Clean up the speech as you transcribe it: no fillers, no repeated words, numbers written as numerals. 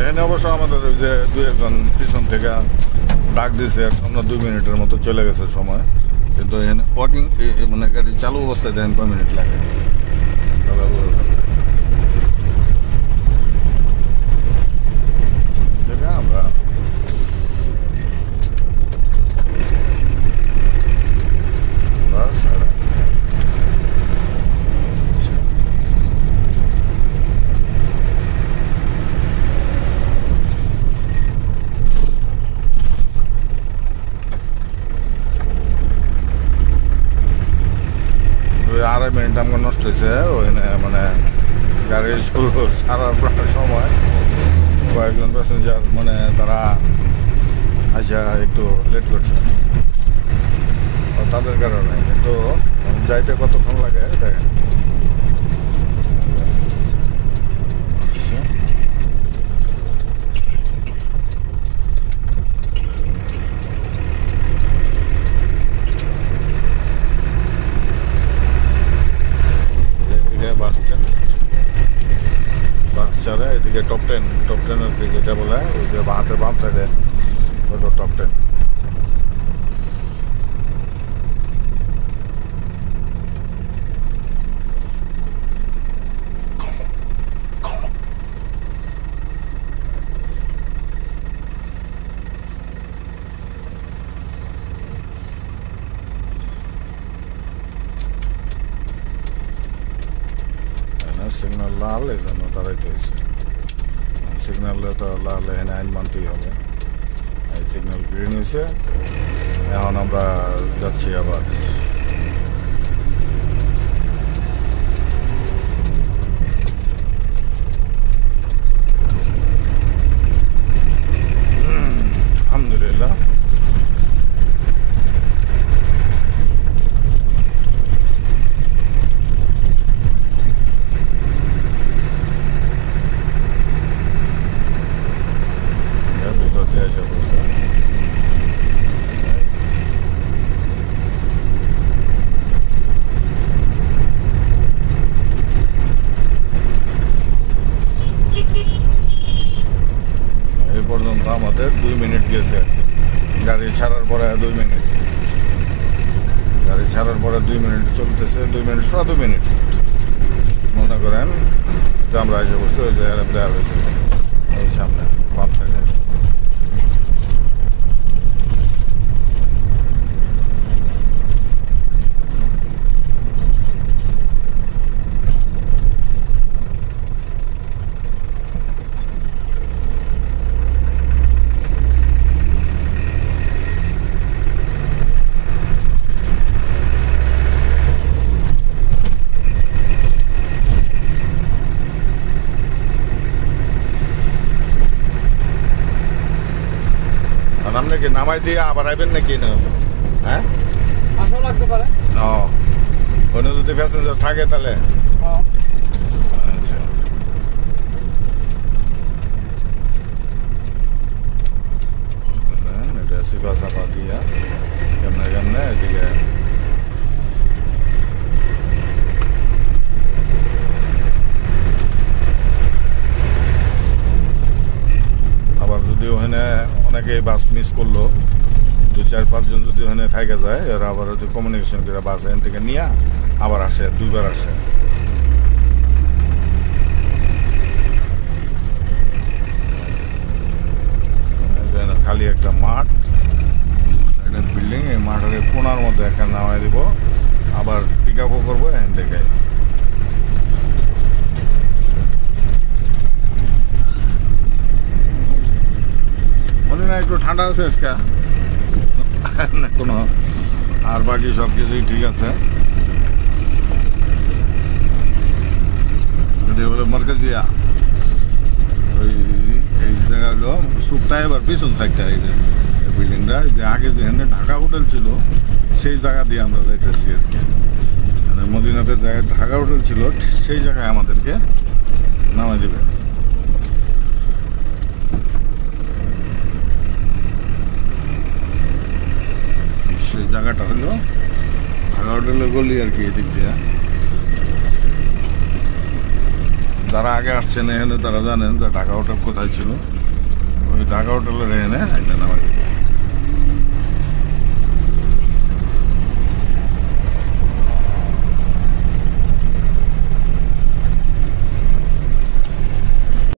এখানে অবশ্য আমাদের ওই যে দুই একজন পিছন থেকে ডাক দিয়েছে, আমরা 2 মিনিটের মতো চলে গেছে সময়, কিন্তু এখানে ওয়াকিং মানে গাড়ি চালু অবস্থায় দেখেন কয় মিনিট লাগে। আমরা বাস আড়াই মিনিট আমার নষ্ট হয়েছে ওইখানে, মানে গাড়ি শুরু ছাড়ার প্রায় সময় কয়েকজন প্যাসেঞ্জার মানে তারা আসা একটু লেট করছে তাদের কারণে, কিন্তু যাইতে কতক্ষণ লাগে দেখেন। বাস ছাড়ে এদিকে টপ টেনের যেটা বলে ওই যে হাতের বাম সাইডে ওটা টপ 10। সিগন্যাল লাল, এই জন্য দাঁড়াইতে হয়েছে। সিগন্যালে তো লাল এখানে আইন মানতেই হবে। এই সিগন্যাল গ্রিন হয়েছে, এখন আমরা যাচ্ছি আবার। আলহামদুলিল্লাহ পর্যন্ত আমাদের 2 মিনিট গেছে। গাড়ি ছাড়ার পরে 2 মিনিট, গাড়ি ছাড়ার পরে 2 মিনিট চলতেছে, 2 মিনিট 2 মিনিট মনে করেন। তো আমরা এসে বসছি ওই যে দেওয়া হয়েছে ওই সামনে বাম সাইডে। আপনি কি নামাই দিয়ে আবার আইবেন নাকি না? হ্যাঁ লাগতে পারে। ও ওখানে যদি প্যাসেঞ্জার থাকে তাহলে আচ্ছা। এটা সিপা চাপা দিয়া কেমনে কেমনে এদিকে আবার যদি ওখানে অনেকে বাস মিস করলো, 2-4-5 জন যদি ওখানে থাকে যায়, এরা আবার যদি কমিউনিকেশন করে বাস এখান থেকে নিয়ে আবার আসে, 2বার আসে। খালি একটা মাঠ, বিল্ডিং, এই মাঠের কোনার মধ্যে একটা নামাই দিব, আবার পিক আপও করবো এখান থেকে। মনে না একটু ঠান্ডা আছে আজকে কোনো, আর বাকি সব কিছুই ঠিক আছে। মার্কাজিয়া ওই এই জায়গা হলো সুক্তায়, এবার পিছন সাইডটা এই বিল্ডিংটা, যে আগে যেখানে ঢাকা হোটেল ছিল সেই জায়গা দিয়ে আমরা যাইতেছি আর কি। মানে মদিনাতে জায়গায় ঢাকা হোটেল ছিল সেই জায়গায় আমাদেরকে নামাই দেবে। সেই জায়গাটা হলো ঢাকা হোটেলের গলি আর কি, এদিক দিয়ে যারা আগে আসছেন এখানে তারা জানেন যে ঢাকা হোটেল কোথায় ছিল। ওই ঢাকা হোটেলের এখানে আইনে নামাই দিলাম।